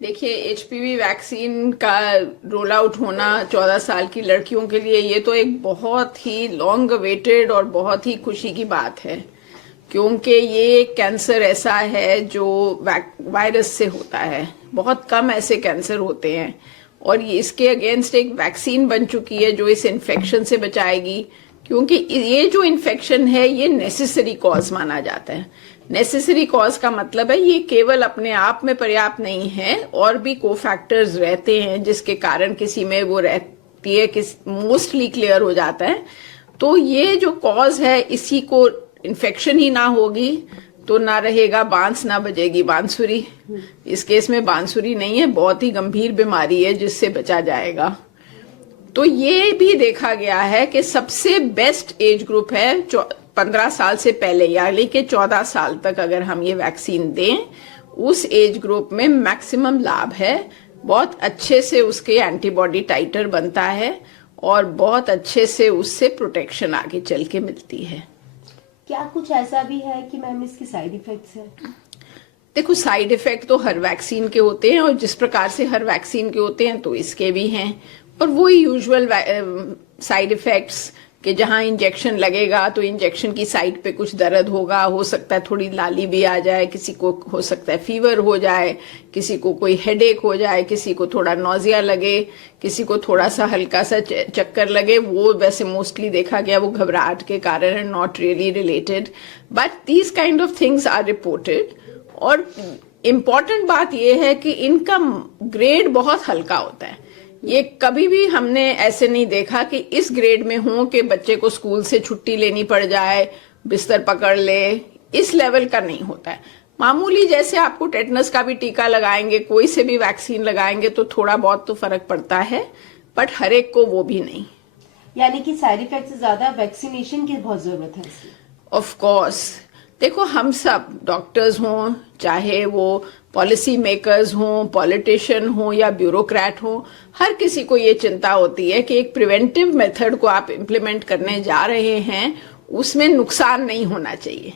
देखिए, HPV vaccine का roll out होना 14 साल की लड़कियों के लिए ये तो एक बहुत ही लॉन्ग अवेटेड और बहुत ही खुशी की बात है, क्योंकि ये कैंसर ऐसा है जो वायरस से होता है। बहुत कम ऐसे कैंसर होते हैं और ये इसके अगेंस्ट एक वैक्सीन बन चुकी है जो इस इन्फेक्शन से बचाएगी, क्योंकि ये जो इन्फेक्शन है ये नेसेसरी कॉज माना जाता है। नेसेसरी कॉज का मतलब है ये केवल अपने आप में पर्याप्त नहीं है, और भी कोफैक्टर्स रहते हैं जिसके कारण किसी में वो रहती है, मोस्टली क्लियर हो जाता है। तो ये जो कॉज है, इसी को इन्फेक्शन ही ना होगी तो ना रहेगा बांस, ना बजेगी बांसुरी। इस केस में बांसुरी नहीं है, बहुत ही गंभीर बीमारी है जिससे बचा जाएगा। तो ये भी देखा गया है कि सबसे बेस्ट एज ग्रुप है 15 साल से पहले, यानी कि 14 साल तक अगर हम ये वैक्सीन दें, उस एज ग्रुप में मैक्सिमम लाभ है। बहुत अच्छे से उसके एंटीबॉडी टाइटर बनता है और बहुत अच्छे से उससे प्रोटेक्शन आगे चल के मिलती है। क्या कुछ ऐसा भी है कि मैम इसके साइड इफेक्ट्स है? देखो, साइड इफेक्ट तो हर वैक्सीन के होते हैं, और जिस प्रकार से हर वैक्सीन के होते हैं तो इसके भी हैं। और वही यूजुअल साइड इफेक्ट्स कि जहां इंजेक्शन लगेगा तो इंजेक्शन की साइड पे कुछ दर्द होगा, हो सकता है थोड़ी लाली भी आ जाए, किसी को हो सकता है फीवर हो जाए, किसी को कोई हेडेक हो जाए, किसी को थोड़ा नोजिया लगे, किसी को थोड़ा सा हल्का सा चक्कर लगे। वो वैसे मोस्टली देखा गया वो घबराहट के कारण है, not really related, but these kind of things are reported. और इम्पॉर्टेंट बात यह है कि इनका ग्रेड बहुत हल्का होता है। ये कभी भी हमने ऐसे नहीं देखा कि इस ग्रेड में हो कि बच्चे को स्कूल से छुट्टी लेनी पड़ जाए, बिस्तर पकड़ ले, इस लेवल का नहीं होता है। मामूली जैसे आपको टेटनस का भी टीका लगाएंगे, कोई से भी वैक्सीन लगाएंगे तो थोड़ा बहुत तो फर्क पड़ता है, बट हर एक को वो भी नहीं। यानी कि साइड इफेक्ट से ज्यादा वैक्सीनेशन की बहुत जरूरत है। ऑफ कोर्स, देखो, हम सब डॉक्टर्स हों, चाहे वो पॉलिसी मेकर्स हों, पॉलिटिशियन हों या ब्यूरोक्रेट हों, हर किसी को ये चिंता होती है कि एक प्रिवेंटिव मेथड को आप इम्प्लीमेंट करने जा रहे हैं, उसमें नुकसान नहीं होना चाहिए।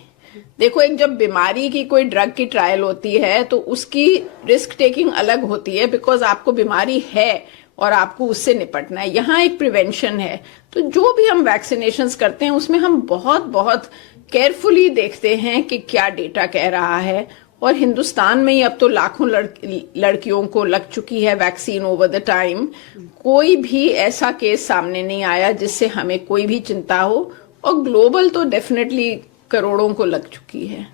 देखो, एक जब बीमारी की कोई ड्रग की ट्रायल होती है तो उसकी रिस्क टेकिंग अलग होती है, बिकॉज आपको बीमारी है और आपको उससे निपटना है। यहाँ एक प्रिवेंशन है। तो जो भी हम वैक्सीनेशंस करते हैं उसमें हम बहुत बहुत केयरफुली देखते हैं कि क्या डेटा कह रहा है। और हिंदुस्तान में ही अब तो लाखों लड़कियों को लग चुकी है वैक्सीन ओवर द टाइम। कोई भी ऐसा केस सामने नहीं आया जिससे हमें कोई भी चिंता हो, और ग्लोबल तो डेफिनेटली करोड़ों को लग चुकी है।